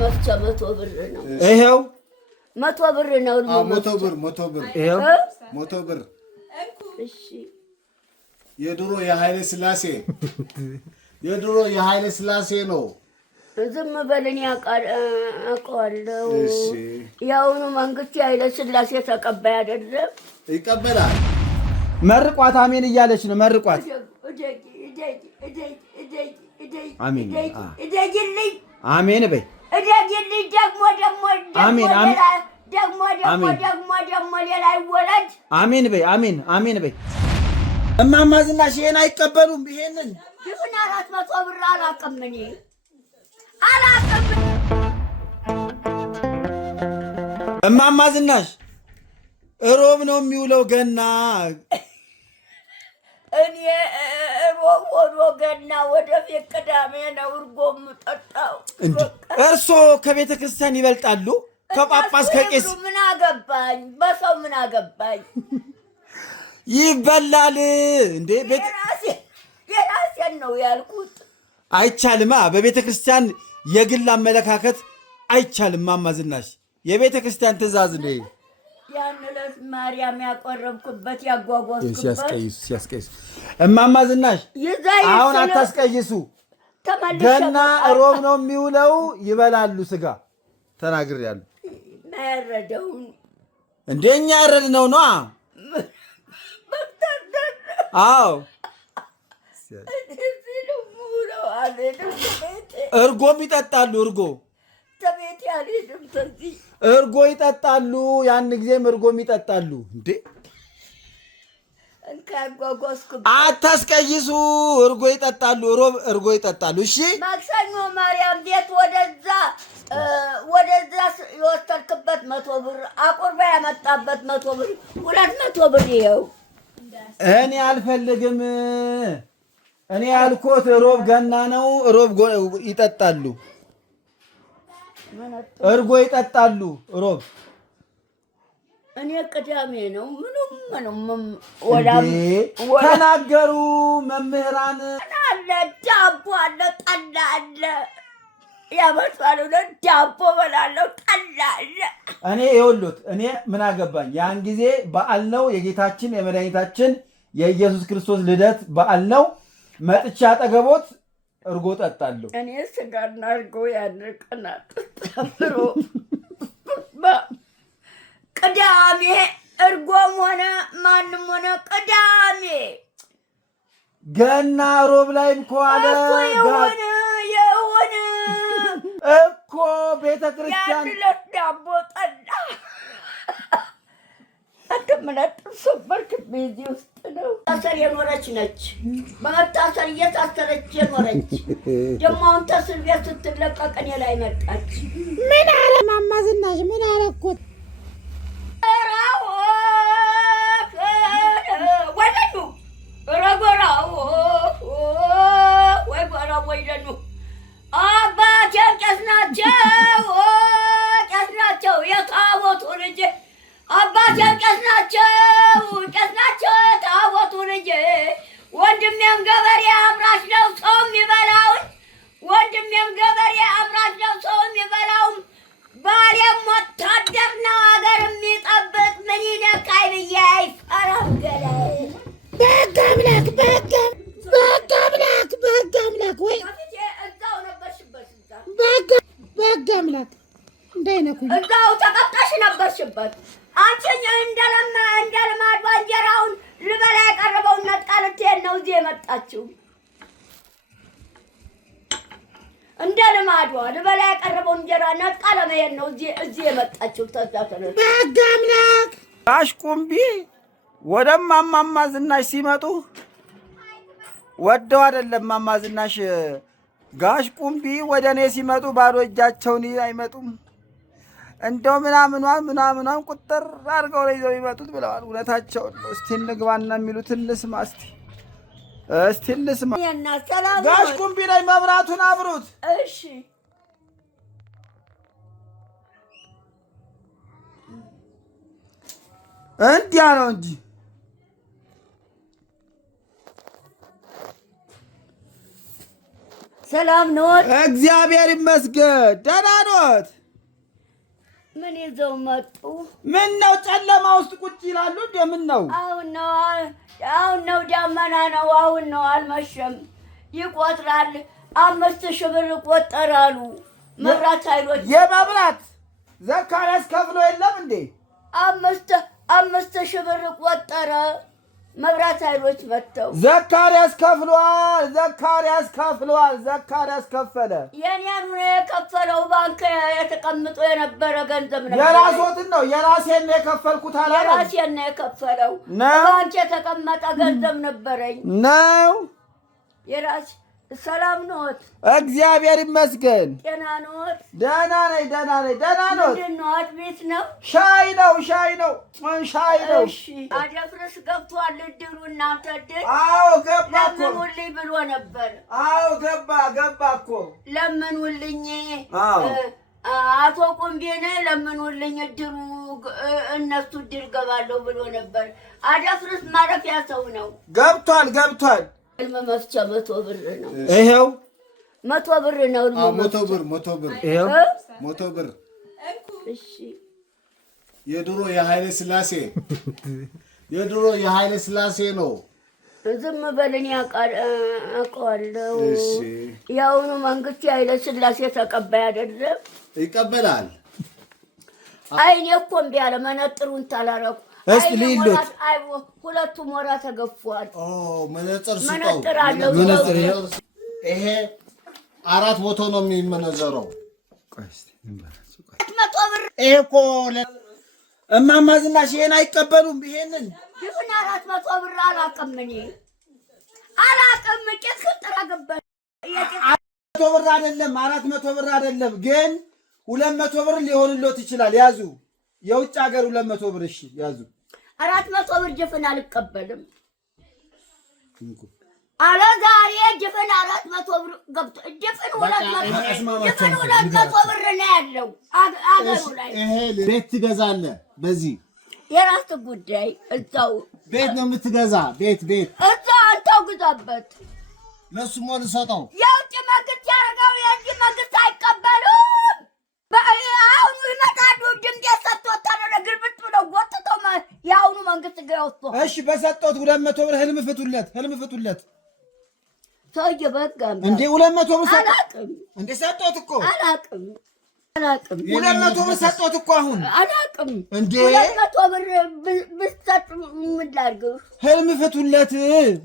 መፍቻ 100 ብር ነው። ይሄው 100 ብር ነው። 100 ብር 100 ብር ይሄው 100 ብር። እሺ የድሮ የኃይለ ሥላሴ ነው። ዝም በለኝ አውቀዋለሁ። እሺ የአሁኑ መንግስት የኃይለ ሥላሴ ተቀባይ አይደለም። ይቀበላል። መርቋት አሜን እያለች ነው። መርቋት አሜን አሜን በይ። እደግልኝ ደግሞ ሌላ ይወለድ። አሜን በይ። አሜን አሜን በይ። እማማ ዝናሽ ይሄን አይቀበሉም። ይሄንን ይሁን 400 ብር አላውቅም እኔ አላውቅም። እማማ ዝናሽ እሮብ ነው የሚውለው ገና። እኔ ሮብ ሆኖ ገና ወደፊት ቅዳሜ ነው እርጎ የምጠጣው። እርሶ ከቤተ ክርስቲያን ይበልጣሉ ከጳጳስ ከቄስ። ምን አገባኝ? በሰው ምን አገባኝ? ይበላል እንዴ? የራሴን ነው ያልኩት። አይቻልማ። በቤተ ክርስቲያን የግል አመለካከት አይቻልም። እማማ ዝናሽ የቤተ ክርስቲያን ትእዛዝ ነው። ያን ዕለት ማርያም ያቆረብኩበት ያጓጓዝኩበት ሲያስቀይሱ እማማ ዝናሽ አሁን አታስቀይሱ። ገና ሮብ ነው የሚውለው። ይበላሉ ስጋ ተናግሬያለሁ። ማያረደውን እንደኛ ያረድነው ነው። አዎ እርጎም ይጠጣሉ። እርጎ ይጠጣሉ። ያን ጊዜም እርጎም ይጠጣሉ። እንዴ አታስቀይሱ። እርጎ ይጠጣሉ። ሮብ እርጎ ይጠጣሉ። እሺ ማክሰኞ ማርያም ቤት ወደዛ የወሰድክበት 100 ብር አቁርባ ያመጣበት 100 ብር 200 ብር ይኸው። እኔ አልፈልግም። እኔ ያልኩት ሮብ ገና ነው። ሮብ ይጠጣሉ። እርጎ ይጠጣሉ። ሮብ እኔ ቅዳሜ ነው። ምንም ተናገሩ መምህራን። አለ ዳቦ አለ፣ ጠላ አለ። ያመጣሉ ዳቦ በላለሁ፣ ጠላ አለ። እኔ ይኸውልዎት፣ እኔ ምን አገባኝ? ያን ጊዜ በዓል ነው። የጌታችን የመድኃኒታችን የኢየሱስ ክርስቶስ ልደት በዓል ነው። መጥቻ አጠገቦት እርጎ ጠጣለሁ። እኔ ስጋና እርጎ ያድርቀናል። ተምሮ ቅዳሜ እርጎም ሆነ ማንም ሆነ ቅዳሜ ገና ሮብ ላይም ከዋለ የሆነ እኮ ቤተ ክርስቲያን ያንለት ዳቦ ጠላ አትመለጥም። ሰበርክ ቤዚ ውስጥ ነው ታሰር የኖረች ነች። በመታሰር እየታሰረች የኖረች ደግሞ አሁን ተስር ቤት ስትለቀቅ እኔ ላይ መጣች። ምን አለ እማማ ዝናሽ? ምን አረኩት? ወይደኑ አባቴን ቄስ ናቸው የታቦቱ ልጅ አባቴን ቄስ ናቸው የታቦቱ ልጅ። ወንድሜም ገበሬ አምራች ነው ሰው የሚበላውን ወንድሜም ገበሬ አምራች ነው ሰው የሚበላውን። ባሌም ወታደር ነው አገር የሚጠብቅ ምን ይነካይ ብዬ አይፈራም ገላይ። በሕግ አምላክ ወይ እዛው ነበርሽበት። በሕግ አምላክ እንዳይነኩኝ እዛው ተቀጣሽ ነበርሽበት። አንቺ እንደ ልማዷ እንጀራውን ልበላ የቀረበውን ነጥቃ ልትሄድ ነው እዚህ የመጣችው። እንደ ልማዷ ልበላ የቀረበውን እንጀራ ነጥቃ ለመሄድ ነው እዚህ የመጣችው። በሕግ አምላክ ጋሽ ቁምቢ ወደ እማማ ዝናሽ ሲመጡ ወደው አይደለም። እማማ ዝናሽ ጋሽ ቁምቢ ወደ እኔ ሲመጡ ባዶ እጃቸውን አይመጡም። እንደው ምናምኗን ቁጥር አድርገው ነው ይዘው ይመጡት ብለዋል። እውነታቸውን ነው። እስቲ እንግባና የሚሉትን ልስማ። እስቲ ልስማ። ጋሽ ቁምቢ ላይ መብራቱን አብሩት። እሺ እንዲያ ነው እንጂ ሰላም ነዎት? እግዚአብሔር ይመስገን ደህና ነዎት? ምን ይዘው መጡ? ምን ነው ጨለማ ውስጥ ቁጭ ይላሉ እንዴ? ምን ነው? አሁን ነው ዳመና ነው። አሁን ነው አልመሸም። ይቆጥራል 5,000 ብር ቆጠራሉ። መብራት ኃይሎች የመብራት ዘካርያስ ከፍሎ የለም እንዴ? 5,000 ብር ቆጠረ። መብራት ኃይሎች መጥተው ዘካርያስ ከፍሏል። ዘካርያስ ከፈለ። የኔን ነው የከፈለው። ባንክ የተቀምጦ የነበረ ገንዘብ ነበር። የራስዎትን ነው? የራሴን ነው የከፈልኩት አላለም? የራሴን ነው የከፈለው። ባንክ የተቀመጠ ገንዘብ ነበረኝ ነው። የራስ ሰላም ነዎት? እግዚአብሔር ይመስገን። ጤና ነዎት? ደህና ነኝ። ምንድን ነው? አድቤት ነው? ሻይ ነው። እሺ። አደፍርስ ገብቷል እድሩ? እናንተ እድር? አዎ ገባ እኮ። ለምኑልኝ ብሎ ነበር። አዎ ገባ እኮ። ለምኑልኝ። አቶ ቁምቤን ለምኑልኝ እድሩ እነሱ እድር ገባለሁ ብሎ ነበር። አደፍርስ ማረፊያ ሰው ነው። ገብቷል። ህልም መፍቻ 100 ብር ነው። ይሄው 100 ብር ነው። 100 ብር ይሄው 100 ብር። እሺ የድሮ የኃይለ ሥላሴ ነው። ዝም በልን አውቀዋለሁ። የአሁኑ መንግስት የኃይለ ሥላሴ ተቀባይ አይደለም። ይቀበላል። አይኔ እኮ እምቢ አለ። መነጥሩን ታላረቁ እስኪ ሊሉት 2 ሞራ ተገፏል። መነጽር ስጠው። መነጽር አለው። ይሄ 400 ነው የሚመነዘረው። 100 ብር። ይሄ እኮ እማማ ዝናሽ ይሄን አይቀበሉም። ይሄንን ይሁን 400 ብር አላውቅም። እኔ አላውቅም። ቄስ ጥራ ገባ 400 ብር አይደለም፣ 400 ብር አይደለም፣ ግን 200 ብር ሊሆንልዎት ይችላል። ያዙ። የውጭ ሀገር 200 ብር። እሺ ያዙ። 400 ብር ጅፍን አልቀበልም አለ ዛሬ። ጅፍን 400 ብር ገብቶ ጅፍን 200 ብር ነው ያለው አገሩ ላይ። ይሄ ቤት ትገዛለህ። በዚህ የራስ ጉዳይ። እዛው ቤት ነው የምትገዛ። ቤት እዛ አንተው ግዛበት። ለሱ ሞል ሰጠው። የውጭ መንግስት ያደረገው የዚህ መንግስት አይቀበሉም። አሁኑ ይመጣሉ። ድንጋይ ሰጥቶት ታደረ ግልብጥ ብለው ጎትተው የአሁኑ መንግስት ገውቶ። እሺ በሰጠሁት 200 ብር ህልም ፍቱለት። ሰውዬ በቃ እንዴ 200 ብር ሰጠሁት። አላውቅም እንዴ ሰጠሁት እኮ። አላውቅም 200 ብር ሰጠሁት እኮ። አሁን አላውቅም እንዴ 200 ብር ብሰጥ ምን ላድርግ? ህልም ፍቱለት።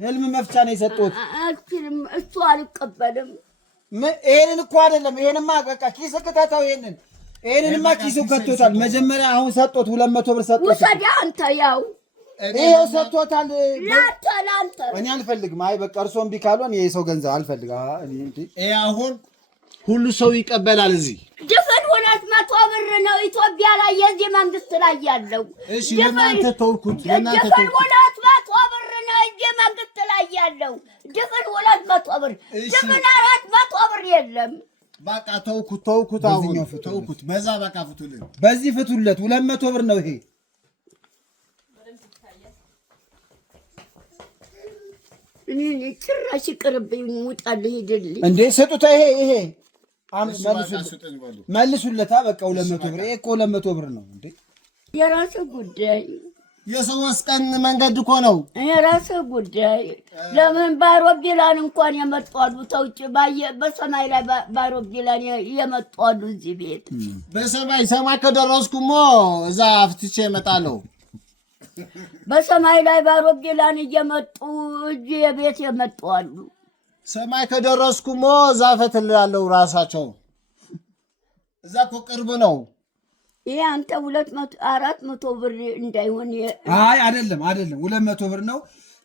ህልም መፍቻ ነው የሰጠሁት። እሱ አልቀበልም። ይሄንን እኮ አይደለም። ይሄንማ በቃ ኪስ ከተታው። ይሄንንማ ኪሱ ከቶታል። መጀመሪያ አሁን ሰጠሁት 200 ብር ሰጠሁት። ውሰድ አንተ። ያው ይሄው ሰጥቶታል። ለአንተ እኔ አልፈልግም። አይ በቃ እርሶ እምቢ ካሉን ይሄ ሰው ገንዘብ አልፈልግም። ይሄ አሁን ሁሉ ሰው ይቀበላል። እዚህ ድፍን 200 ብር ነው ኢትዮጵያ ላይ የዚህ መንግስት ላይ ያለው። እሺ ለማንተ ተውኩት። ድፍን 200 ብር ነው የዚህ መንግስት ላይ ያለው። ድፍን 200 ብር። ድፍን 400 ብር የለም። በቃ ተውኩት። አሁን ተውኩት። በዛ በቃ ፍቱልን። በዚህ ፍቱለት። 200 ብር ነው ይሄ። እኔ ጭራሽ ይቅርብኝ። ሙጣልህ ሂድልኝ እንዴ ስጡት። ይሄ መልሱለታ። በቃ 200 ብር። ይሄ እኮ 200 ብር ነው እንዴ። የራስህ ጉዳይ። የሰውስ ቀን መንገድ እኮ ነው። የራስህ ጉዳይ። ለምን በአውሮፕላን እንኳን የመጡ አሉ። ተውጭ በሰማይ ላይ በአውሮፕላን የመጡ አሉ እዚህ ቤት። ሰማይ ከደረስኩሞ እዛ አፍትቼ እመጣለሁ። በሰማይ ላይ በአውሮፕላን እየመጡ እዚህ የቤት የመጡ አሉ። ሰማይ ከደረስኩሞ እዛ ፈትላለሁ። ራሳቸው እዛ እኮ ቅርብ ነው። ይሄ አንተ 400 ብር እንዳይሆን። አይ አይደለም 200 ብር ነው።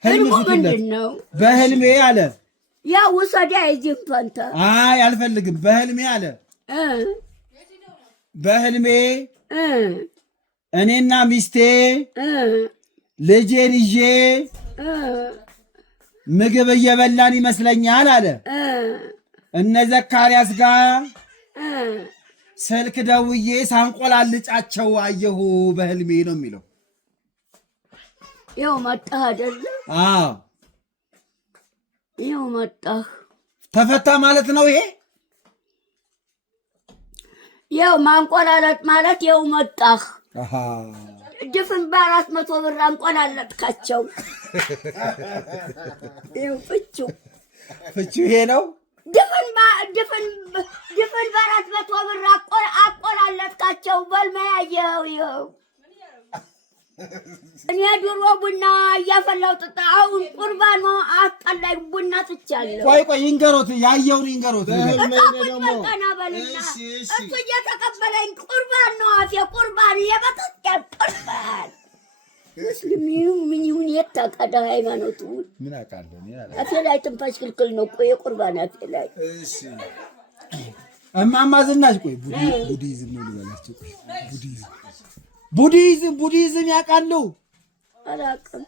ህልሙ ምንድን ነው? በህልሜ አለ። ያ ውሰዳ የዚህም ፈንታ። አይ አልፈልግም። በህልሜ አለ። በህልሜ እኔና ሚስቴ ልጄን ይዤ ምግብ እየበላን ይመስለኛል አለ። እነ ዘካርያስ ጋር ስልክ ደውዬ ሳንቆላልጫቸው አየሁ በህልሜ ነው የሚለው። ይኸው መጣህ አይደለ? አዎ ይኸው መጣህ። ተፈታ ማለት ነው ይሄ። ያው ማንቆላላት ማለት ያው መጣህ ድፍን በ400 ብር አንቆላለጥካቸው። ይኸው ፍቹ ይሄ ነው። ድፍን በ400 ብር አቆላለጥካቸው። በልመያየው ይኸው እኔ ድሮ ቡና እያፈላሁ ጥጣ አሁን ቁርባን ነው አቀላይ ቡና ትቻለሁ። ቆይ ይንገሩት፣ ያየውን ይንገሩት። እሱ እየተቀበለኝ ቁርባን ነው አፌ ቁርባን የበተቀ ቁርባን ሙስሊም ምን ይሁን የታቀደ ሃይማኖቱ ምን አቃለው አፌ ላይ ትንፋሽ ክልክል ነው። ቆይ የቁርባን አፌ ላይ እሺ እማማ ዝናሽ ቆይ ቡዲዝም ነው ልበላችሁ። ቡዲዝም ያውቃሉ? አላውቅም።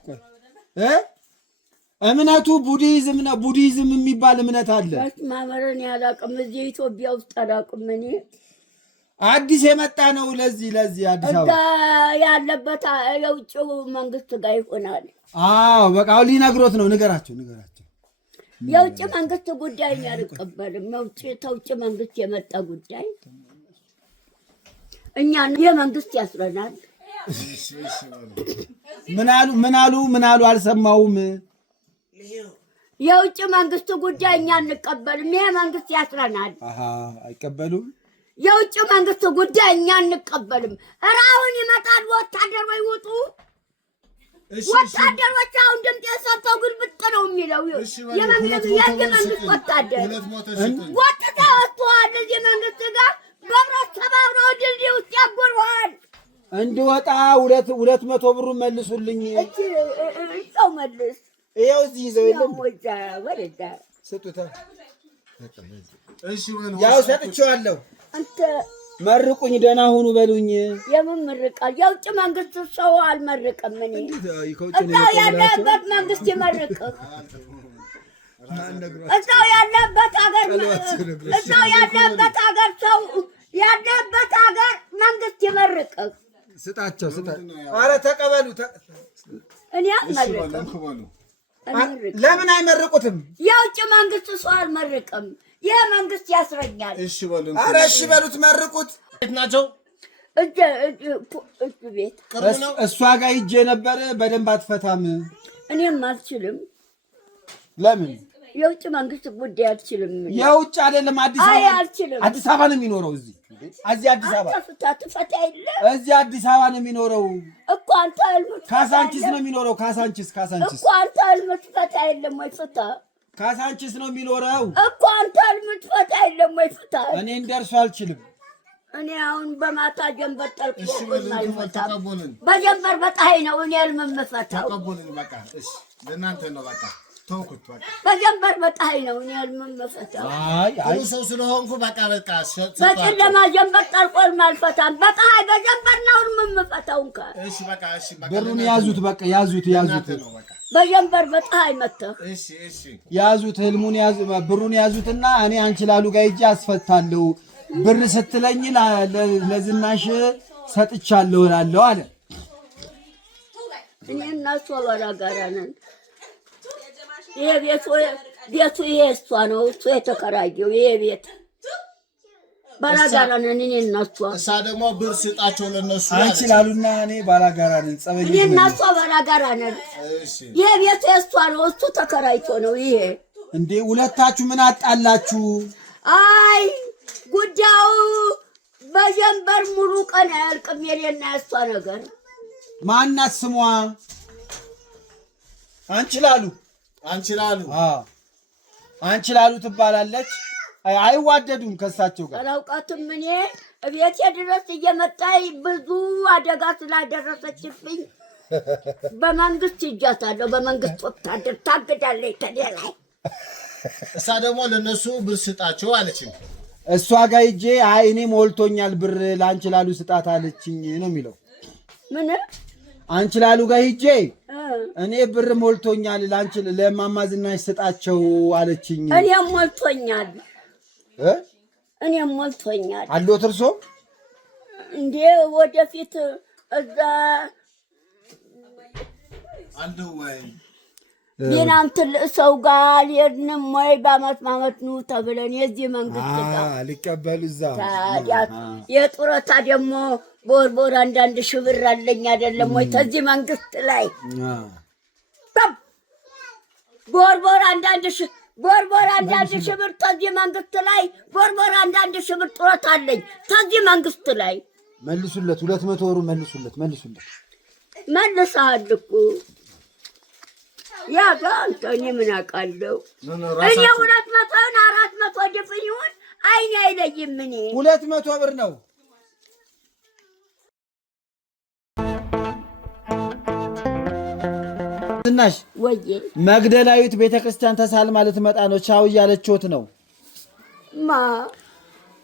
እምነቱ ቡዲዝም ነው። ቡዲዝም የሚባል እምነት አለ። ማመረን ያላውቅም። እዚህ ኢትዮጵያ ውስጥ አላውቅም። እኔ አዲስ የመጣ ነው። ለዚህ አዲስ አበባ ያለበት የውጭው መንግስት ጋር ይሆናል። አዎ በቃ ሊነግሮት ነው። ንገራቸው። የውጭ መንግስት ጉዳይ አልቀበልም። ተውጭ መንግስት የመጣ ጉዳይ እኛን የመንግስት ያስረናል። ምን አሉ አልሰማውም። የውጭ መንግስት ጉዳይ እኛ አንቀበልም። ይሄ መንግስት ያስረናል። አይቀበሉም። የውጭ መንግስት ጉዳይ እኛ አንቀበልም። አሁን ይመጣል ወታደሮች ይወጡ። ወታደሮች አሁን ድምፅ የሰጠው ግልብጥ ነው የሚለው የመንግስት ወታደር ወጥተው ወጥተዋል። እዚህ መንግስት ጋር በብረት ተባብረው ድልድይ ውስጥ ያጎረዋል። እንድወጣ 200 ብሩ መልሱልኝ። ሰው መልስ ይኸው እዚህ ይዘው የለም ወደዛ ስጡታ። ያው ሰጥቼዋለሁ። አንተ መርቁኝ፣ ደህና ሁኑ በሉኝ። የምን ምርቃል? የውጭ መንግስት ሰው አልመርቅም። እኔ እዛው ያለበት መንግስት ይመርቅህ። እዛው ያለበት ሀገር ሰው ያለበት ሀገር መንግስት ይመርቅህ። ስጣቸው። ኧረ ተቀበሉ። እኔ አልመርቅም። ለምን አይመርቁትም? የውጭ መንግስት ሰው አልመርቅም። ይህ መንግስት ያስረኛል። ኧረ እሺ በሉት፣ መርቁት። ናቸው እጅ ቤት እሷ ጋር ሂጄ ነበረ። በደንብ አትፈታም። እኔም አልችልም። ለምን? የውጭ መንግስት ጉዳይ አልችልም። የውጭ አይደለም አዲስ አበባ ነው የሚኖረው። እዚህ አዲስ አበባ ትፈታ የለ እዚህ አዲስ አበባ ነው የሚኖረው እኮ አንተ ካሳንቺስ ነው የሚኖረው። ካሳንቺስ እኮ አንተ ትፈታ የለም ወይ? ፍታ። ካሳንቺስ ነው የሚኖረው እኮ አንተ ትፈታ የለም ወይ? ፍታ። እኔ እንደርሱ አልችልም። እኔ አሁን በማታ ጀንበር ጠልቆ በጀንበር በጣይ ነው እኔ የምፈታው። ለእናንተ ነው በቃ ተውኩት። በጀንበር በጣይ ነው እኔ የምፈታው። አይ ሰው ስለሆንኩ በቃ በጨለማ ጀንበር ጠልቆ አልፈታም። በጣይ በጀንበር ነው የምፈታው። እሺ በቃ ብሩን ያዙት። በቃ ያዙት። በጀንበር በጣይ መጣ። እሺ ያዙት። ህልሙን ብሩን ያዙትና እኔ አንቺ ላሉ ጋር ሂጅ አስፈታለሁ። ብር ስትለኝ ለዝናሽ ሰጥቻለሁ እላለሁ አለ። እኔ እና እሷ ባላጋራ ነን። ይሄ ቤቱ ይሄ እሷ ነው። እሱ የተከራየው ይሄ ቤት ባላጋራ ነን። እኔ እና እሷ ደግሞ ብር ስጣቸው ለነሱ አንቺ ላሉና እኔ ባላጋራ ነን። ጸበይ እኔ እና እሷ ባላጋራ ነን። ይሄ ቤቱ የእሷ ነው። እሱ ተከራይቶ ነው። ይሄ እንዴ ሁለታችሁ ምን አጣላችሁ? አይ ጉዳዩ በጀንበር ሙሉ ቀን አያልቅም። የኔና የእሷ ነገር ማናት ስሟ? አንቺ ላሉ ትባላለች። አይዋደዱም ከሳቸው ጋር አላውቃትም። እኔ እቤቴ ድረስ እየመጣይ ብዙ አደጋ ስላደረሰችብኝ በመንግስት ይጃታለሁ። በመንግስት ወታደር ታግዳለች። ተደላይ እሳ ደግሞ ለነሱ ብር ስጣቸው አለችኝ። እሷ ጋር ሂጄ አይ እኔ ሞልቶኛል ብር ለአንቺ ላሉ ስጣት አለችኝ ነው የሚለው። ምን አንቺ ላሉ ጋር ሂጄ እኔ ብር ሞልቶኛል ለአንቺ ለማማ ዝናሽ ስጣቸው አለችኝ። እኔም ሞልቶኛል አሎት እርሶ እንዴ ወደፊት እዛ አንዱ ወይ ሌላም ትልቅ ሰው ጋር አልሄድንም ወይ በዓመት ማመት ኑ ተብለን የዚህ መንግስት ጋር ሊቀበሉ እዛ ታዲያ የጡረታ ደግሞ በወር አንዳንድ ሺህ ብር አለኝ አይደለም ወይ ከዚህ መንግስት ላይ በወር አንዳንድ ሺህ ብር ከዚህ መንግስት ላይ በወር አንዳንድ ሺህ ብር ጡረታ አለኝ ከዚህ መንግስት ላይ መልሱለት 200 ወሩ መልሱለት መልሰሃል እኮ ያ ጋንተ እኔ ምን አውቃለሁ እኔ 200 400 ድፍን ይሁን አይኔ አይለይም እኔ 200 ብር ነው ዝናሽ ወዬ መግደላዊት ቤተክርስቲያን ተሳልማ ልትመጣ ነው ቻው እያለችዎት ነው ማ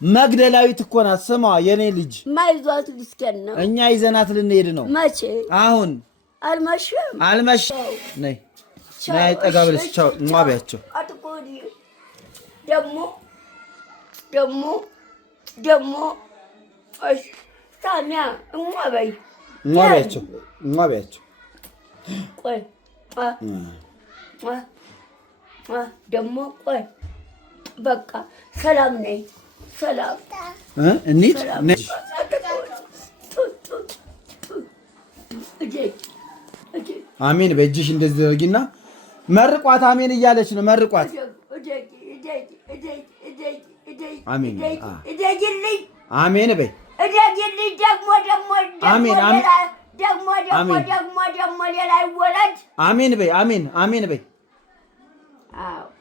መግደላዊት እኮ ናት ስሟ የኔ ልጅ ማይዟት ልስከን ነው እኛ ይዘናት ልንሄድ ነው መቼ አሁን አልመሽም ነይ ነይ ጠጋብለሽ ቻው ሟቢያቸው አትቆዲ ደሞ ታሚያ ሟቢያቸው ቆይ ደሞ ቆይ በቃ ሰላም ነይ ሰላም እንሂድ አሜን በእጅሽ እንደዚህ ደርጊና መርቋት አሜን እያለች ነው መርቋት አሜን አሜን በይ ደግሞ ሌላ ይወለድ አሜን በይ አሜን በይ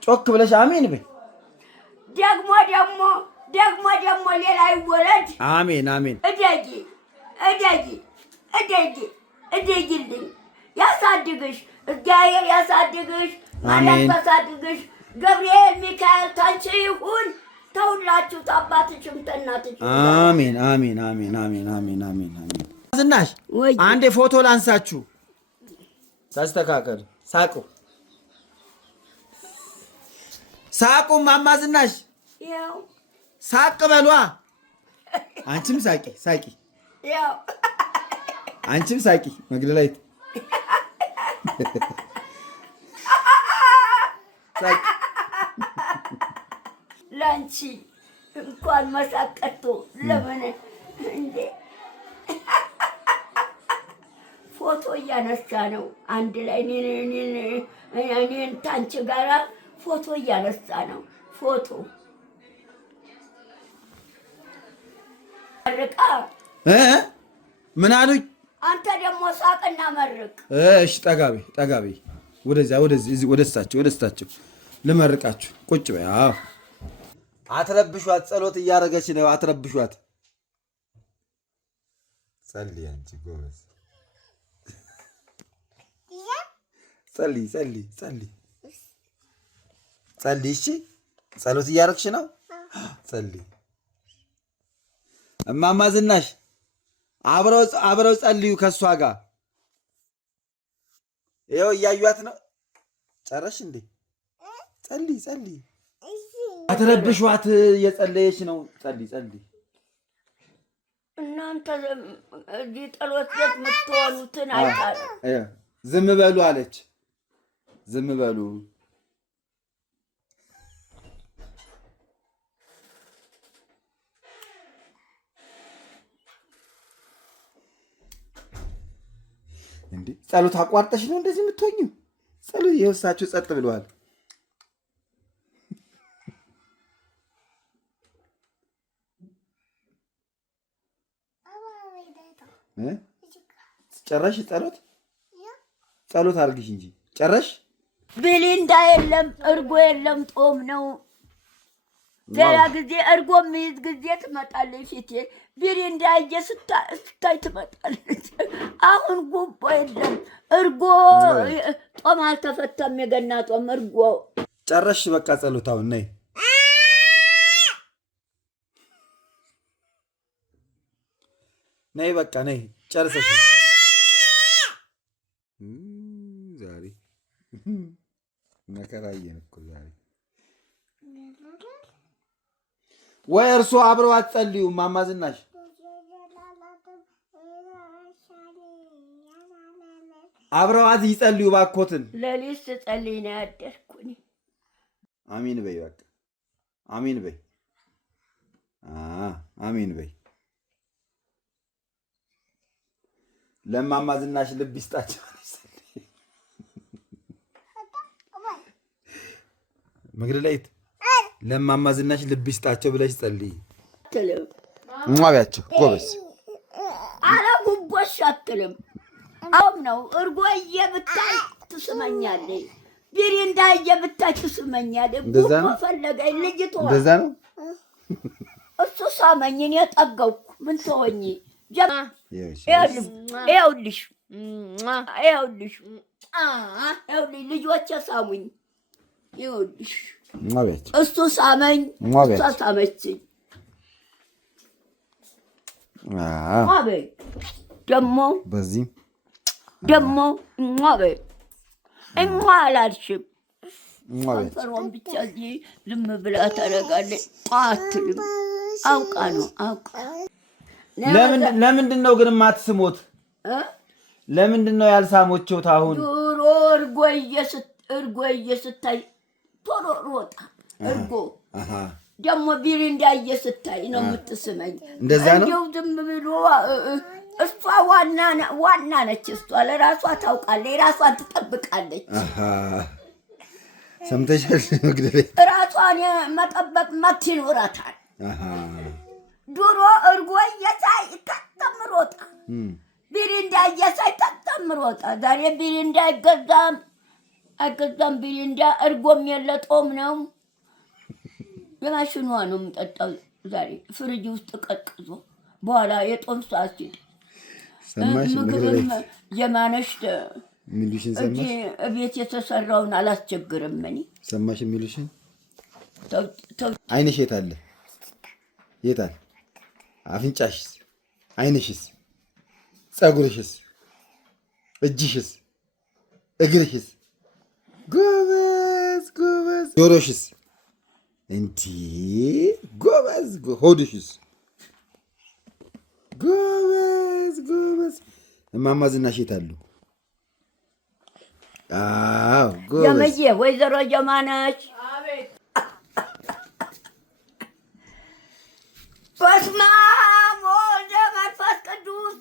ጮክ ብለሽ አሜን በይ ደግሞ ሌላ ይወለድ አሜን እደጊልኝ ያሳድግሽ እግዚአብሔር ያሳድግሽ ማርያም ታሳድግሽ ገብርኤል ሚካኤል ታንቺ ይሁን ተውላችሁ አባትሽም ተናትሽም አሜን ዝናሽ አንዴ ፎቶ ላንሳችሁ ታስተካከል ሳቁ ማማ ዝናሽ ያው ሳቅ በሏ አንቺም ሳቂ ያው አንቺም ሳቂ መግደላዊት ላንቺ እንኳን መሳቀቶ ለምን እንዴ ፎቶ እያነሳ ነው አንድ ላይ እኔን ታንቺ ጋራ ፎቶ እያነሳ ነው ፎቶ መርቃ ምን አሉኝ አንተ ደግሞ ሳቅና መርቅ እሺ ጠጋቢ ወደዚህ ወደ እሳቸው ልመርቃችሁ ቁጭ በይ አዎ አትረብሿት ጸሎት እያደረገች ነው አትረብሿት ጸልይ አንቺ ጎበዝ ጸልይ እሺ ጸሎት እያደረግሽ ነው ጸልይ እማማ ዝናሽ አብረው ጸልዩ ከሷ ጋር ይኸው እያዩት ነው ጨረሽ እንዴ ጸልይ አትረብሿት እየጸለየች ነው ጸልይ እናንተ እዚህ ጸሎት ቤት የምትሆኑትን አይታለ ዝም በሉ አለች ዝም በሉ እንዴ ጸሎት አቋርጠሽ ነው እንደዚህ የምትሆኚው ጸሎት የወሳችሁ ጸጥ ብለዋል ጨረሽ ጸሎት አድርግሽ እንጂ ጨረሽ ብሊንዳ የለም እርጎ የለም ጦም ነው ሌላ ጊዜ እርጎ የሚይዝ ጊዜ ትመጣለች ፊቴ ብሊንዳ እየ ስታይ ትመጣለች አሁን ጉቦ የለም እርጎ ጦም አልተፈታም የገና ጦም እርጎ ጨረሽ በቃ ጸሎት አሁን ነይ በቃ ነይ ጨርሰሽ ዛሬ መከራዬን እኮ ዛሬ ወይ እርሶ አብረው አትጸልዩ እማማ ዝናሽ አብረዋት ይጸልዩ ባኮትን። ሌሊት ስጸልይ ነው ያደርኩኝ። አሚን በይ በቃ አሚን በይ አሚን በይ። ለማማ ዝናሽ ልብ ይስጣቸው። መግደላይት ለማማ ዝናሽ ልብ ይስጣቸው ብለሽ ጸልይ። ሟቢያቸው ጎበዝ። አረ ጉቦሽ አትልም። አሁን ነው እርጎዬ ብታይ ትስመኛለች። ቢሪንዳዬ ብታይ ትስመኛለች። ጉቦ ፈለገኝ ልጅቷ። እንደዛ ነው። እሱ ሳመኝ እኔ ጠገብኩ። ምን ትሆኚ? ይኸውልሽ ልጆቼ ሳሙኝ። ይኸውልሽ እሱ ሳመኝ፣ እሷ ሳመችኝ። ደግሞ በዚህ ደግሞ በይ አላልሽም። ከንፈሯን ብቻ እዚህ ዝም ብላ ታደርጋለች። አትልም። አውቃ ነው አውቃ። ለምንድን ነው ግን የማትስሞት? ለምንድን ነው ያልሳሞችሁት? አሁን ድሮ እርጎዬ ስታይ ቶሎ ሮጣ። እርጎ ደግሞ ቢሪንዳዬ ስታይ ነው የምትስመኝ። እንደዛ ነው። እንደው ዝም ብሎ እሷ ዋና ነች። እሷ ለራሷ ታውቃለች፣ ራሷን ትጠብቃለች። ሰምተሻል? መግደላዊት ራሷን መጠበቅ መብት ይኖራታል። ድሮ እርጎዬ ሳይ ተምሮጣ፣ ቢሪንዳዬ ሳይ ተምሮጣ። ዛሬ ቢሪንዳ አይገዛም። ቢሪንዳ እርጎም የለ ጦም ነው። የማሽኗ ነው የምጠጣው ዛሬ ፍሪጅ ውስጥ ቀቅዞ በኋላ የጦም ሰዓት ሲል ምግብም የማነሽ ሚሉሽን ሰማሽ? እቤት የተሰራውን አላስቸግርም። እኔ ሰማሽ ሚሉሽን? አይንሽ የት አለ? የት አለ? አፍንጫሽስ? አይንሽስ? ፀጉርሽስ? እጅሽስ? እግርሽስ? ጎበዝ ጎበዝ። ጆሮሽስ? እንዲ ጎበዝ። ሆድሽስ? ጎበዝ ጎበዝ። እማማ ዝናሽ የት አሉ? አዎ ጎበዝ። ጀመዬ ወይዘሮ ጀማነች በስመ አብ ወወልድ ወመንፈስ ቅዱስ፣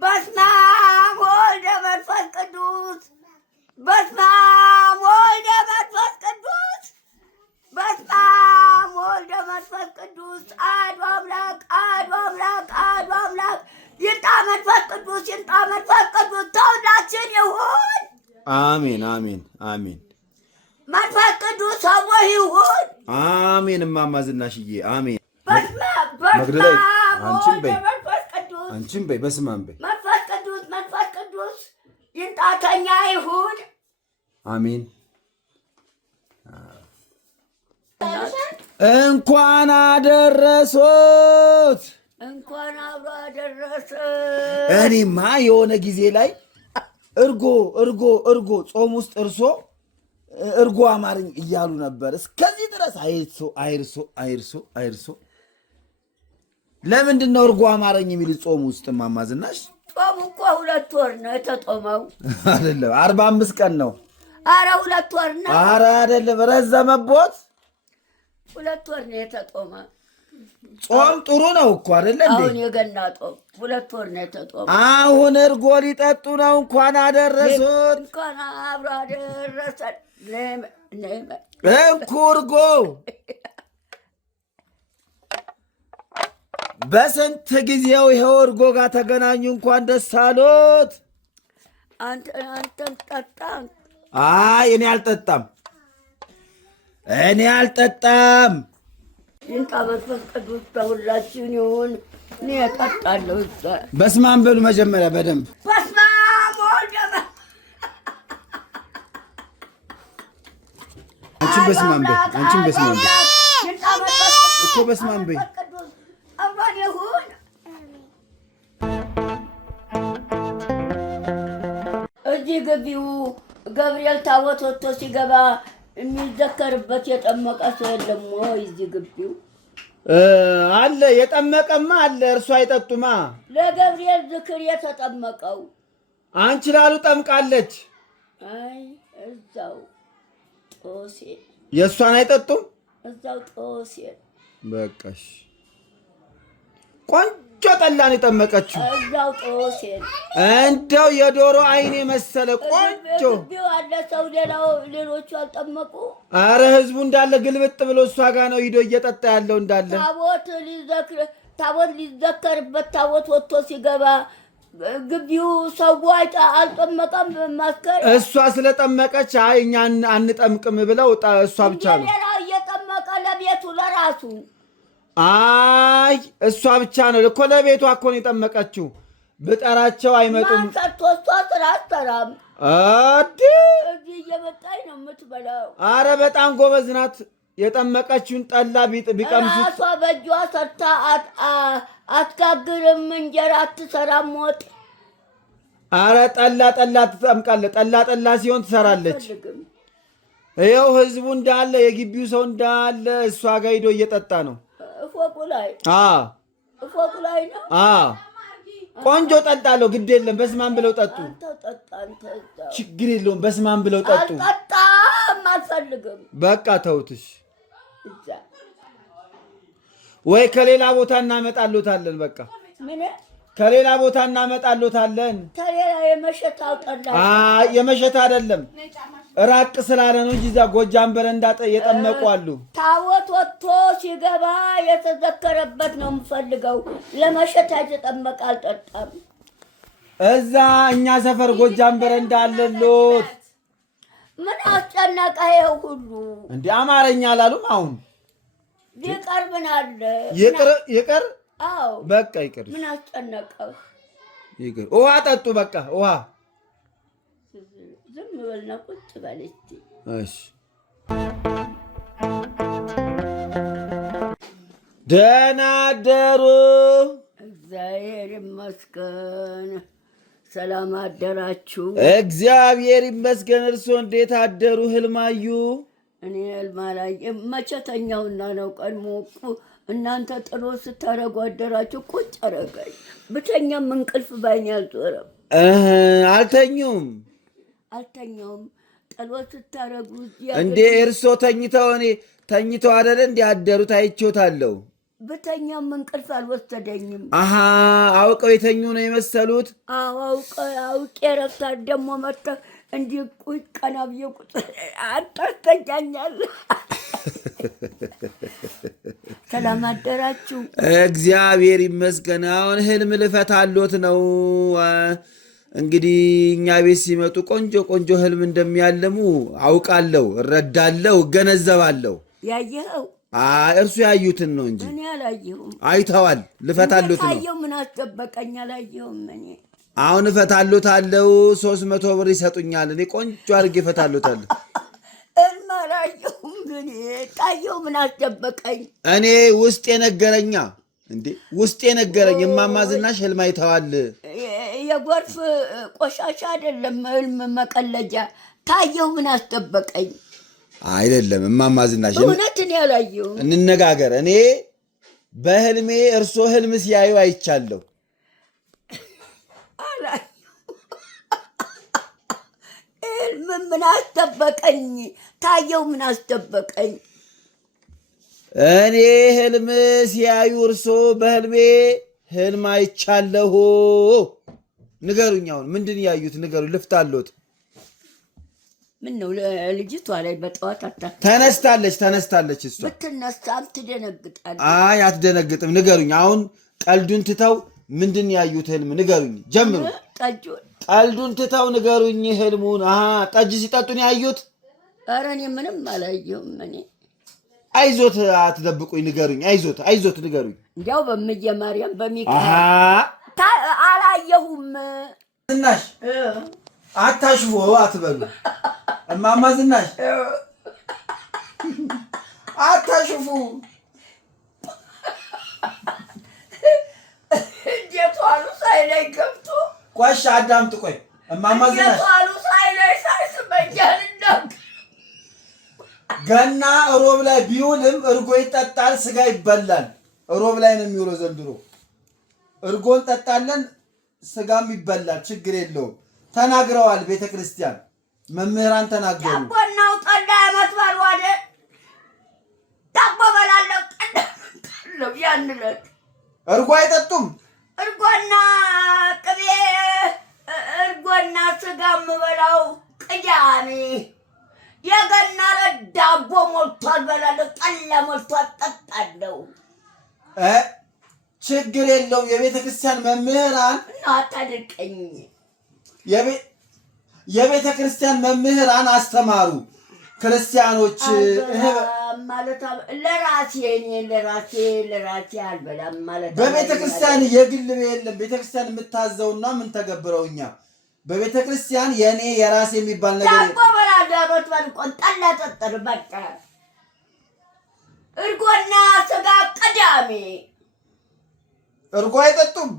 በስመ አብ ወወልድ ወመንፈስ ቅዱስ፣ በስመ አብ ወወልድ ወመንፈስ ቅዱስ፣ በስመ አብ ወወልድ ወመንፈስ ቅዱስ። አሐዱ አምላክ አሐዱ አምላክ አሐዱ አምላክ። ይምጣ መንፈስ ቅዱስ፣ ይምጣ መንፈስ ቅዱስ። ተውላችን ይሁን። አሜን አሜን አሜን። መንፈስ ቅዱስ አቦ ይሁን። አሜን። እማማ ዝናሽዬ አሜን። መግደላዊት አንቺም በይ አንቺም በይ በስመ አብ በይ። መንፈስ ቅዱስ መንፈስ ቅዱስ ይምጣ ከእኛ ይሁን። አሜን። እንኳን አደረሶት። እንኳን አብሮ አደረሰ። እኔማ የሆነ ጊዜ ላይ እርጎ ጾም ውስጥ እርጎ አማረኝ እያሉ ነበር። እስከዚህ ድረስ አይርሶ። ለምንድን ነው እርጎ አማረኝ የሚሉት ጾም ውስጥ? እማማ ዝናሽ ጾሙ እኮ 2 ወር ነው የተጦመው። አይደለም 45 ቀን ነው። አረ 2 ወር ነው። አረ አይደለም ረዘመቦት። 2 ወር ነው የተጦመ። ጾም ጥሩ ነው እኮ አይደለ እንዴ? አሁን የገና ጾም 2 ወር ነው የተጦመ። አሁን እርጎ ሊጠጡ ነው። እንኳን አደረሱት። እንኳን አብሮ አደረሰ። እንኩ እርጎ በስንት ጊዜው ይኸው እርጎ ጋር ተገናኙ። እንኳን ደስ አሎት። አንተን ጠጣ? አይ እኔ አልጠጣም። ይምጣ መንፈስ ቅዱስ በሁላችን ይሁን። እኔ እጠጣለሁ። በስመ አብ በሉ መጀመሪያ በደንብ በስመ አብ ወወልድ አንቺን በስመ አብ በይ። አንቺን በስመ አብ በይ እኮ በስመ አብ በይ። አብሮን ይሁን። እዚህ ግቢው ገብርኤል ታቦት ወጥቶ ሲገባ የሚዘከርበት የጠመቀ ሰው የለም ወይ? እዚህ ግቢው አለ። የጠመቀማ አለ። እርሱ አይጠጡማ። ለገብርኤል ዝክር የተጠመቀው አንቺ ላሉ ጠምቃለች። አይ እዛው ጦሴ የእሷን አይጠጡም። እዛው ጦሴ በቃሽ። ቆንጆ ጠላን የጠመቀችው እዛው ጦሴ እንደው የዶሮ አይኔ መሰለ ቆንጆ። ግቢው አለ ሰው ሌሎቹ አልጠመቁ። አረ ህዝቡ እንዳለ ግልብጥ ብሎ እሷ ጋር ነው ሂዶ እየጠጣ ያለው እንዳለ። ታቦት ሊዘከርበት ታቦት ወጥቶ ሲገባ ግቢው ሰው አልጠመቀም። ማስከር እሷ ስለጠመቀች አይ እኛ አንጠምቅም ብለው እሷ ብቻ ነው እየጠመቀ ለቤቱ ለራሱ። አይ እሷ ብቻ ነው እኮ ለቤቷ እኮ ነው የጠመቀችው። ብጠራቸው አይመጡም። ማንሰርቶ እሷ ስራ አትሰራም። እዚህ እየመጣኝ ነው የምትበላው። አረ በጣም ጎበዝ ናት። የጠመቀችውን ጠላ ቢቀምሱት ራሷ በእጇ ሰርታ አትጋግርም፣ እንጀራ አትሰራም፣ ወጥ። አረ ጠላ ትጠምቃለች። ጠላ ሲሆን ትሰራለች። ይኸው ህዝቡ እንዳለ የግቢው ሰው እንዳለ እሷ ጋር ሂዶ እየጠጣ ነው። ፎቁ ላይ ነው። ቆንጆ ጠጣለሁ። ግድ የለም በስማን ብለው ጠጡ። ችግር የለውም በስማን ብለው ጠጡ። አልጠጣም፣ አልፈልግም። በቃ ተውትሽ። ወይ ከሌላ ቦታ እናመጣሎታለን። በቃ ምን ከሌላ ቦታ እናመጣሎታለን። ከሌላ የመሸታው ጠላ የመሸታ አይደለም ራቅ ስላለ ነው እንጂ እዛ ጎጃም በረንዳ የጠመቁ አሉ። ታቦት ወጥቶ ሲገባ የተዘከረበት ነው የምፈልገው። ለመሸታ የተጠመቀ አልጠጣም። እዛ እኛ ሰፈር ጎጃም በረንዳ አለሎት። ምን አስጨነቀ? ይኸው ሁሉ እንደ አማርኛ አላሉም። አሁን ይቀር ምን አለ? ይቀር። አዎ በቃ ይቀር። ምን አስጨነቀህ? ይቀር። ውሃ ጠጡ። በቃ ውሃ ዝም በልና ቁጭ በል እስቲ። እሺ ደህና አደሩ። እግዚአብሔር ይመስገን። ሰላም አደራችሁ? እግዚአብሔር ይመስገን። እርሶ እንዴት አደሩ? ህልማዩ? እኔ ህልም አላየሁም። መቼ ተኛውና ነው ቀድሞ እናንተ ጥሎ ስታረጉ አደራችሁ? ቁጭ አረጋኝ። ብተኛም እንቅልፍ ባይኔ አልዞረም። አልተኙም? አልተኛውም። ጥሎ ስታረጉ እንዴ እርሶ ተኝተው አይደለ እንዴ ያደሩት? አይቼዎታለሁ። ብተኛም እንቅልፍ አልወሰደኝም። አውቀው የተኙ ነው የመሰሉት? አዎ አውቄ ረፍታል። ደግሞ መጥተህ እንዲህ ቁጭ ቀና ብዬ ቁጭ አታስተኛኛለህ። ሰላም አደራችሁ? እግዚአብሔር ይመስገን። አሁን ህልም ልፈታሎት ነው። እንግዲህ እኛ ቤት ሲመጡ ቆንጆ ህልም እንደሚያልሙ አውቃለሁ፣ እረዳለሁ፣ እገነዘባለሁ። ያየኸው? እርሱ ያዩትን ነው እንጂ እኔ አላየሁም። አይተዋል። ልፈታሎት ነው። ታየው ምን አስጠበቀኝ? አላየሁም። እኔ አሁን እፈታሎታለሁ። 300 ብር ይሰጡኛል። እኔ ቆንጆ አድርጌ እፈታሎታለሁ። ህልም አላየሁም፣ ግን ታየው ምን አስጠበቀኝ? እኔ ውስጥ የነገረኛ እንዴ ውስጥ የነገረኝ እማማ ዝናሽ ህልም አይተዋል። የጎርፍ ቆሻሻ አይደለም ህልም መቀለጃ። ታየው ምን አስጠበቀኝ? አይደለም እማማ ዝናሽ፣ እውነትን ያላየው እንነጋገር። እኔ በህልሜ እርሶ ህልም ሲያዩ አይቻለሁ። ህልም ምን አስጠበቀኝ? ታየው ምን አስጠበቀኝ? እኔ ህልም ሲያዩ እርሶ በህልሜ ህልም አይቻለሁ። ንገሩኝ። አሁን ምንድን ያዩት ንገሩኝ፣ ልፍታሎት። ምን ነው ልጅቷ ላይ በጠዋት ተነስታለች። እሷ ብትነሳም ትደነግጣለች። አይ አትደነግጥም። ንገሩኝ። አሁን ቀልዱን ትተው ምንድን ያዩት ህልም ንገሩኝ። ጀምሩ። ቀልዱን ትተው ንገሩኝ ህልሙን። ጠጅ ሲጠጡን ያዩት? ኧረ እኔ ምንም አላየሁም። እኔ አይዞት፣ አትደብቁኝ። ንገሩኝ። አይዞት ንገሩኝ። እንዲያው በእምዬ ማርያም በሚካኤል አላየሁም። ዝናሽ አታሽፎ አትበሉ። እማማ ዝናሽ አታሽፉ። እንዴት ዋሉ ሳይለኝ ገብቶ ቆሽ አዳምጥ። ቆይ እማማ ዝናሽ እንዴት ዋሉ ሳይለኝ ሳይስመኛል እንዳንክ ገና ሮብ ላይ ቢውልም እርጎ ይጠጣል፣ ስጋ ይበላል። ሮብ ላይ ነው የሚውለው ዘንድሮ። እርጎን ጠጣለን፣ ስጋም ይበላል። ችግር የለውም። ተናግረዋል። ቤተክርስቲያን መምህራን ተናገሩ። ዳቦናው ጠላ ያመትባል ዋደ ዳቦ በላለሁ ጠላ ያን ዕለት እርጎ አይጠጡም። እርጎና ቅቤ እርጎና ስጋ የምበላው ቅዳሜ የገና ዕለት ዳቦ ሞልቷል በላለሁ ጠላ ሞልቷል ጠጣለሁ። ችግር የለውም። የቤተ ክርስቲያን መምህራን አታድርቀኝ። የቤተ ክርስቲያን መምህራን አስተማሩ። ክርስቲያኖች ማለት ለራሴ እኔ ለራሴ አልበላም ማለት በቤተ ክርስቲያን የግል የለም። ቤተ ክርስቲያን የምታዘውና ምን ተገብረው እኛ በቤተ ክርስቲያን የኔ የራሴ የሚባል ነገር ዳቦ በላለሁ አመትባል ጠላ ጠጥር በቃ እርጎና ስጋ ቅዳሜ እርጎ አይጠጡም።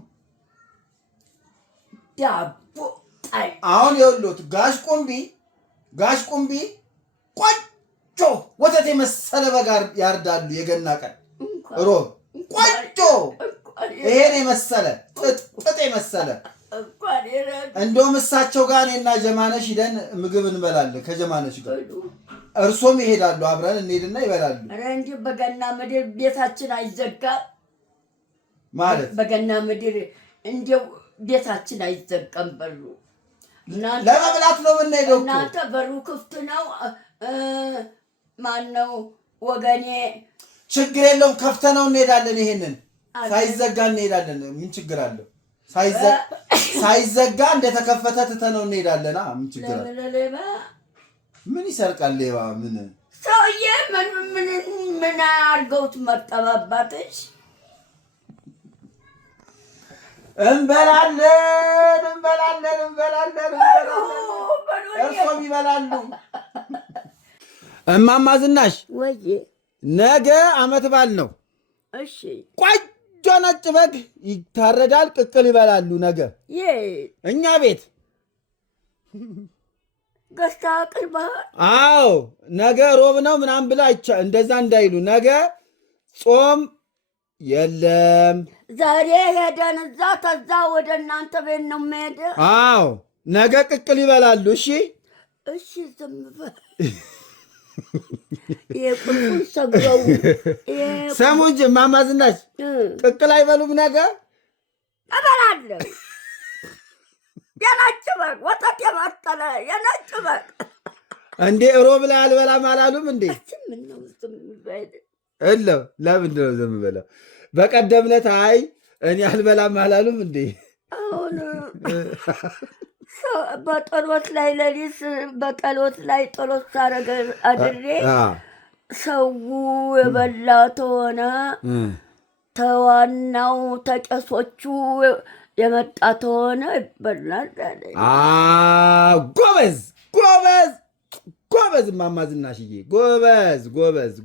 ዳቦ አሁን የውሎት ጋሽ ቁምቢ ቆጮ ወተት የመሰለ በጋር ያርዳሉ። የገና ቀን ሮብ ቆጮ ይሄን የመሰለ ጥጥ የመሰለ እንደውም እሳቸው ጋር እኔና ጀማነሽ ሂደን ምግብ እንበላለን። ከጀማነሽ ጋር እርሶም ይሄዳሉ። አብረን እንሄድና ይበላሉ። ኧረ እንዲህ በገና ምድር ቤታችን አይዘጋም ማለት በገና ምድር እንዲው ቤታችን አይዘጋም። በሩ ለመብላት ነው የምንሄደው። እናንተ በሩ ክፍት ነው። ማነው ወገኔ? ችግር የለውም። ከፍተነው እንሄዳለን። ይሄንን ሳይዘጋ እንሄዳለን። ምን ችግር አለው? ሳይዘጋ እንደተከፈተ ትተነው እንሄዳለን። ምን ችግር አለው? ምን ይሰርቃል ሌባ? ምን ሰውዬ ምን አድርገውት መጠባባትሽ? እንበላለን። እርሶም ይበላሉ። እማማ ዝናሽ ወይ ነገ አመት በዓል ነው። እሺ ቆንጆ ነጭ በግ ይታረዳል። ቅቅል ይበላሉ ነገ እኛ ቤት ገዝታ ቅርባል። አዎ ነገ ሮብ ነው ምናምን ብላ እንደዛ እንዳይሉ። ነገ ጾም የለም። ዛሬ ሄደን እዛ ከዛ ወደ እናንተ ቤት ነው የምሄደ። አዎ ነገ ቅቅል ይበላሉ። እሺ ዝም በል። የቁልቁል ሰብረው ሰሙ እንጂ እማማ ዝናሽ ቅቅል አይበሉም። ነገ እበላለሁ። የነጭ በግ ወተት የመሰለ የነጭ በግ እንዴ ሮብ ላይ አልበላም አላሉም እንዴ? ምነው ዝም በል? ለምንድን ነው ዝም በለው? በቀደም ዕለት አይ እኔ አልበላም አላሉም እንዴ? አሁን በጠሎት ላይ ሌሊት በጠሎት ላይ ጠሎት ሳረገ አድሬ ሰው የበላ ተሆነ ተዋናው ተቄሶቹ የመጣ ተሆነ ይበላል። ጎበዝ እማማ ዝናሽዬ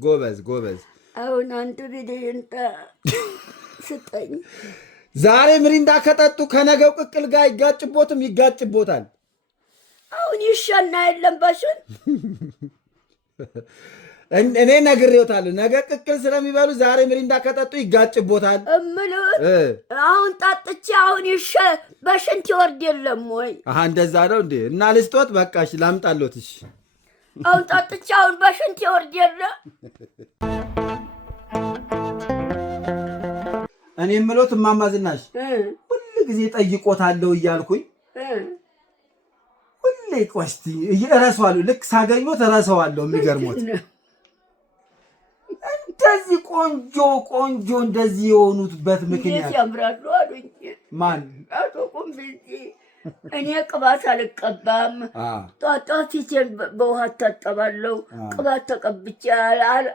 ጎበዝ። አሁን አንዱ ቢድንጣ ስጠኝ። ዛሬ ምሪንዳ ከጠጡ ከነገው ቅቅል ጋር ይጋጭቦታል። አሁን ይሻና የለም በሽን እኔ ነግሬዎታለሁ። ነገ ቅቅል ስለሚበሉ ዛሬ ምሪንዳ ከጠጡ ይጋጭቦታል እምልህ። አሁን ጠጥቼ አሁን በሽንት ይወርድ የለም ወይ? እንደዛ ነው እንዴ? እና ልስጦት? በቃ እሺ ላምጣሎት። እሺ አሁን ጠጥቼ አሁን በሽንት ይወርድ የለ? እኔ የምሎት እማማ ዝናሽ ሁሉ ጊዜ ጠይቆታለሁ እያልኩኝ ሁሌ ቆስቲ እረሳዋለሁ። ልክ ሳገኘት እረሳዋለሁ። የሚገርሞት እንደዚህ ቆንጆ እንደዚህ የሆኑትበት ምክንያት ያምራሉ አሉኝ። ማን? አቶ ቁምቢ። እኔ ቅባት አልቀባም። ጧጧ ፊቴን በውሃ ታጠባለሁ። ቅባት ተቀብቼ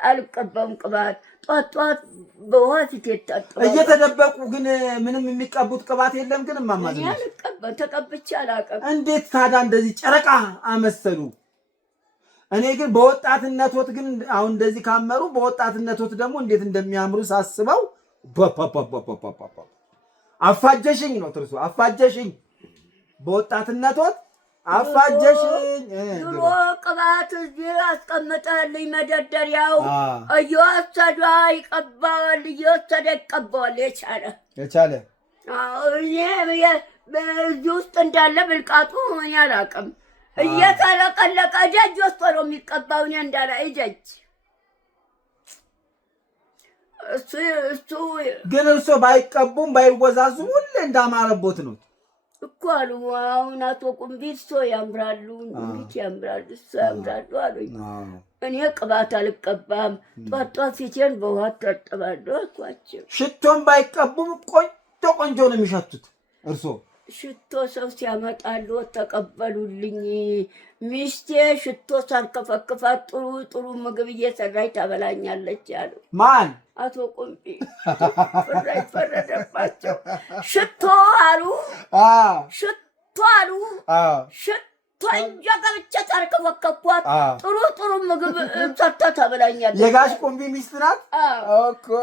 አልቀባም። ቅባት ጧጧት በውሃ ፊቴ ታጠባለሁ። እየተደበቁ ግን ምንም የሚቀቡት ቅባት የለም። ግን እማማ ዝናሽ አልቀባም፣ ተቀብቼ አላውቅም። እንዴት ታዲያ እንደዚህ ጨረቃ አመሰሉ? እኔ ግን በወጣትነቶት ግን አሁን እንደዚህ ካመሩ በወጣትነቶት ደግሞ እንዴት እንደሚያምሩ ሳስበው አፋጀሽኝ ነው ትርሱ። አፋጀሽኝ በወጣትነቶት አፋጀሽኝ። ድሮ ቅባት እዚህ አስቀምጠህልኝ መደርደሪያው እየወሰዱ ይቀባዋል፣ እየወሰደ ይቀባዋል። የቻለ በዚህ ውስጥ እንዳለ ብልቃጡ እኔ አላውቅም። እየተለቀለቀ እጀጅ ውስጥ ነው የሚቀባው። እኔ እንዳለ እጀጅ እሱ ግን እርሶ ባይቀቡም ባይወዛዙም ሁሌ እንዳማረቦት ነው እኮ አሉ። አሁን አቶ ቁምቢት ሰው ያምራሉ፣ እንዴት ያምራሉ፣ እሱ ያምራሉ አሉኝ። እኔ ቅባት አልቀባም፣ ጧጧ ፊቴን በውሃ ታጠባለሁ አልኳቸው። ሽቶም ባይቀቡም ቆንጆ ነው የሚሸቱት እርሶ። ሽቶ ሰው ሲያመጣሉ ተቀበሉልኝ። ሚስቴ ሽቶ ሳርከፈክፋት ጥሩ ምግብ እየሰራች ታበላኛለች አሉ። ማን? አቶ ቁምቢ ፈረደባቸው። ሽቶ አሉ ሽቶ አሉ ሽቶ እያገብቼ ታርከፈከፏት ጥሩ ምግብ ሰርታ ታበላኛለች። የጋሽ ቁምቢ ሚስት ናት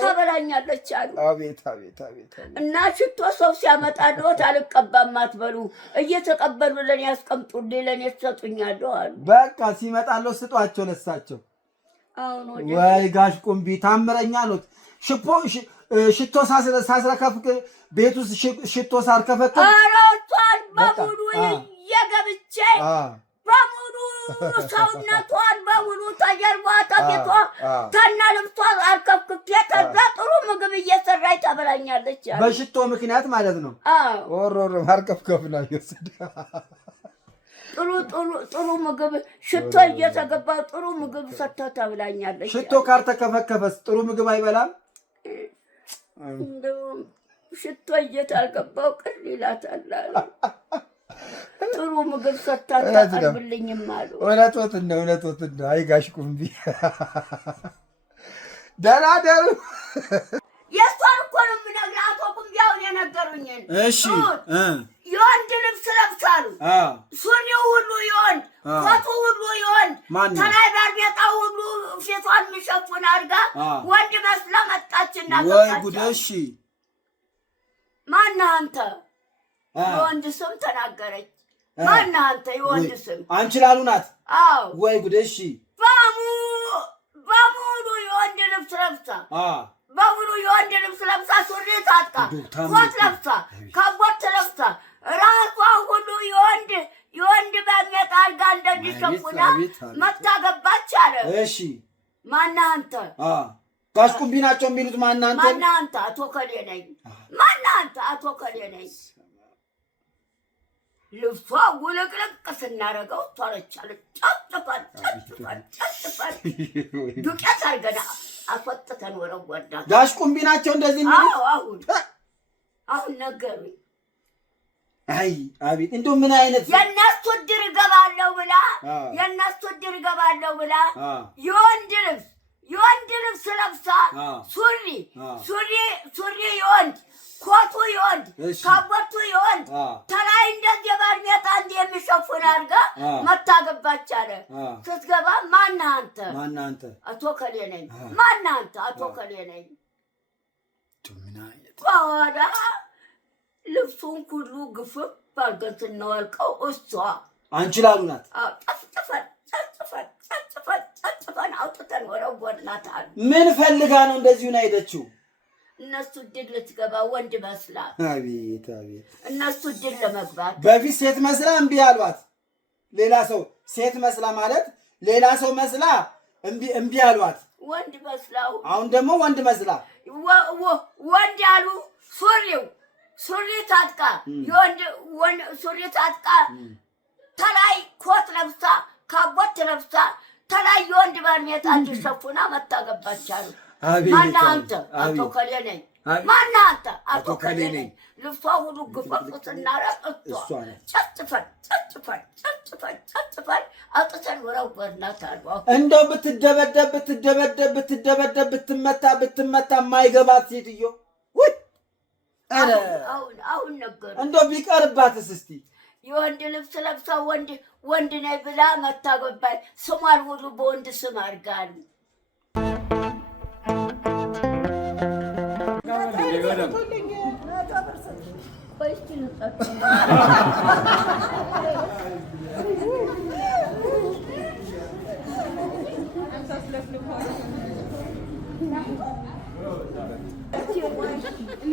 ታበላኛለች አሉ። አቤት አቤት አቤት። እና ሽቶ ሰው ሲያመጣልዎት አልቀባም አትበሉ፣ እየተቀበሉ ለኔ ያስቀምጡልኝ፣ ለኔ ትሰጡኛለሁ አሉ። በቃ ሲመጣለው ስጧቸው ለሳቸው። አሁን ወይ ጋሽ ቁምቢ ታምረኛ ኖት። ሽቶ ሳስረከፍክ ቤት ውስጥ ሽቶ ሳርከፈክ አራቷን በሙሉ የገብቼ በሙሉ ሰውነቷን በሙሉ ተጀርባ ተፊቷ ተና ልብሷ አርከፍክፌ ከዛ ጥሩ ምግብ እየሰራች ታበላኛለች። በሽቶ ምክንያት ማለት ነው። ኦሮሮ ማርከፍከፍ ነው ይወስድ ጥሩ ምግብ ሽቶ እየተገባው ጥሩ ምግብ ሰርታ ታበላኛለች። ሽቶ ካልተከፈከፈስ ጥሩ ምግብ አይበላም። እንደውም ሽቶ እየታልገባው ቅል ይላታል። ጥሩ ምግብ ሰርታ ታቀርብልኝም አሉ። እውነቶትን ነው። አይ ጋሽ ቁምቢ ደህና ደሩ። የእሷን እኮ ነው የምነግርህ አቶ ቁምቢ አሁን የነገሩኝን። እሺ የወንድ ልብስ ለብሳሉ። ሱሪው ሁሉ የወንድ ኮቱ ሁሉ የወንድ ተላይ ባርኔጣው ሁሉ ፊቷን የሚሸፉን አድርጋ ወንድ መስላ መጣችና ወይ ጉድ! እሺ ማነህ አንተ? የወንድ ስም ተናገረች። ማነህ አንተ? የወንድ ስም አንቺ ላሉ ናት። አዎ ወይ ጉድ! እሺ በሙሉ የወንድ ልብስ ለብሳ በሙሉ የወንድ ልብስ ለብሳ ሱሪ ታጥቃ ኮት ለብሳ ካቦት ለብሳ ራሷ ሁሉ የወንድ ባርኔጣ አድርጋ እንደዚህ ሸፉና መታ ገባች አለ። እሺ ማነህ አንተ? ጋሽ ቁምቢ ናቸው የሚሉት። ማነህ አንተ? ማነህ አንተ? አቶ ከሌ ነኝ። ማነህ አንተ? አቶ ከሌ ነኝ። ልብሷ ውልቅልቅ ስናደርገው ቷለቻለ ጨፍጭፋል ዱቄት አድርገን አስወጥተን ወረወርና። ጋሽ ቁምቢ ናቸው እንደዚህ የሚሉት? አሁን ነገሩኝ። አይ አቤት! እንደው ምን አይነት የእነሱ ድር እገባለሁ ብላ የወንድ ልብስ ለብሳ ሱሪ የወንድ ኮቱ የወንድ ካቦቱ የወንድ ተላይ እንደዚህ የባርኔጣ እንዲህ የሚሸፉን አድርጋ መታገባች አለ። ስትገባ ማነህ አንተ? አቶ ከሌ ነኝ። ማነህ አንተ? አቶ ከሌ ነኝ። በኋላ ልብሱን ሁሉ ግፍፍ አድርገን ስናወልቀው እሷ አንቺ ላሉ ናት። ጨፍጭፈን አውጥተን ወረወርናት አሉ። ምን ፈልጋ ነው እንደዚሁ ነው ሄደችው? እነሱ ድል ልትገባ ወንድ መስላ። አቤት አቤት! እነሱ ድል ለመግባት በፊት ሴት መስላ እምቢ አሏት። ሌላ ሰው ሴት መስላ ማለት ሌላ ሰው መስላ እምቢ አሏት። ወንድ መስላ አሁን ደግሞ ወንድ መስላ ወንድ ያሉ ሱሪ ታጥቃ የወንድ ሱሪ ታጥቃ ተላይ ኮት ለብሳ ካቦት ለብሳ ተላይ የወንድ ባርኔጣ እንዲሸፉና መታገባች አሉ። ማነህ አንተ? አቶ ከሌ ነኝ። ማነህ አንተ? አቶ ከሌ ነኝ። ልብሷ ሁሉ ግፈፍ ስናረግ እሷ ጨፍጭፈን አውጥተን ወረወርናት አሉ። እንደው ብትደበደብ ብትመታ የማይገባት ሴትዮ አሁን ነገሩ። እንደው ቢቀርባትስ እስቲ የወንድ ልብስ ለብሳ ወንድ ነኝ ብላ መታገባኝ። ስሟን ሁሉ በወንድ ስም አድርጋሉ።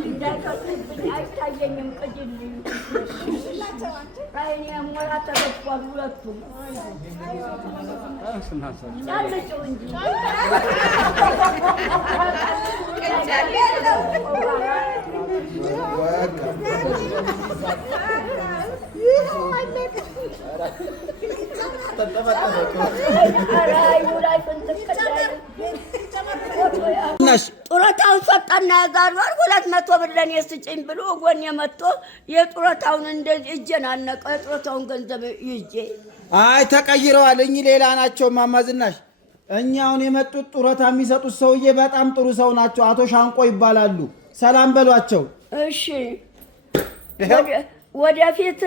እንዳይከስብኝ አይታየኝም። ቅድልኝ አይኔ ሞራ ተገፏል። ሁለቱም ጫልጭው እንጂ ጡረታውን ሰጠና ጋር 200 ብር ለኔ ስጭኝ ብሎ ጎኔ መጥቶ የጡረታውን እንደዚህ እጄን አነቀ። የጡረታውን ገንዘብ ይዤ አይ ተቀይረዋል። እኚህ ሌላ ናቸው እማማ ዝናሽ። እኛ አሁን የመጡት ጡረታ የሚሰጡት ሰውዬ በጣም ጥሩ ሰው ናቸው። አቶ ሻንቆ ይባላሉ። ሰላም በሏቸው። እሺ ወደፊት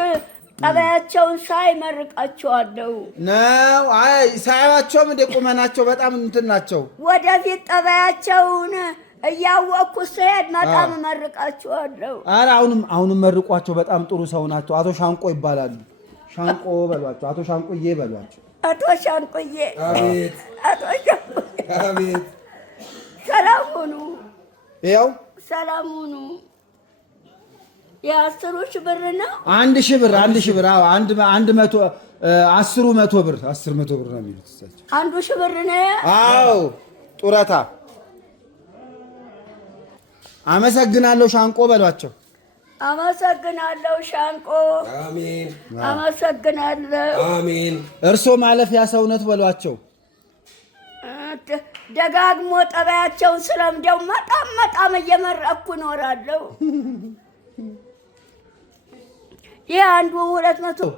ጠባያቸውን ሳይመርቃቸዋለሁ ነው። አይ ሳያቸውም እንደ ቁመናቸው በጣም እንትን ናቸው። ወደፊት ጠባያቸውን እያወቅኩ ስሄድ በጣም እመርቃቸዋለሁ። ኧረ አሁንም መርቋቸው። በጣም ጥሩ ሰው ናቸው። አቶ ሻንቆ ይባላሉ። ሻንቆ በሏቸው። አቶ ሻንቆዬ በሏቸው። አቶ ሻንቆዬ። አቤት። አቶ ሻንቆዬ። አቤት። ሰላም ሁኑ። ይኸው ሰላም ሁኑ። የ10 ሺህ ብር ነው። 1,000 ብር 1,000 ብር። አዎ 100 10 ብር 10 ብር ነው የሚሉት እሳቸው። 1,000 ብር ነው። አዎ ጡረታ። አመሰግናለሁ ሻንቆ በሏቸው። አመሰግናለሁ ሻንቆ። አሜን። አመሰግናለሁ። አሜን። እርሶ ማለፊያ ሰውነት በሏቸው። ደጋግሞ ጠባያቸውን ስለምደው መጣም እየመረኩ እኖራለሁ። ይሄ አንዱ 200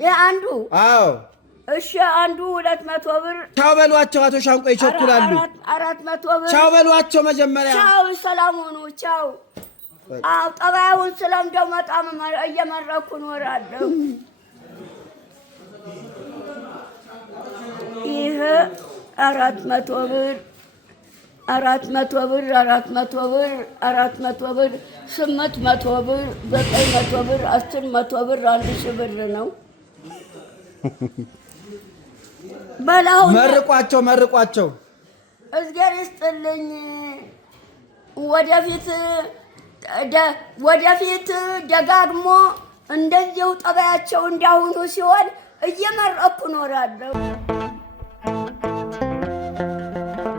ይሄ አንዱ። አዎ እሺ አንዱ 200 ብር። ቻው በሏቸው። አቶ ሻንቆ ይቸኩላሉ። 400 ብር። ቻው በሏቸው መጀመሪያ። ቻው ሰላም ሁኑ። ቻው። አዎ ጠባዩን ስለምደው መጣም እየመረኩ እኖራለሁ። ይሄ 400 ብር 400 ብር 400 ብር 400 ብር 800 ብር 900 ብር 10 ብር 1,000 ብር ነው። በላው መርቋቸው። እዝጌር ይስጥልኝ። ወደፊት ደጋግሞ እንደዚሁ ጠባያቸው እንዳሁኑ ሲሆን እየመረኩ እኖራለሁ።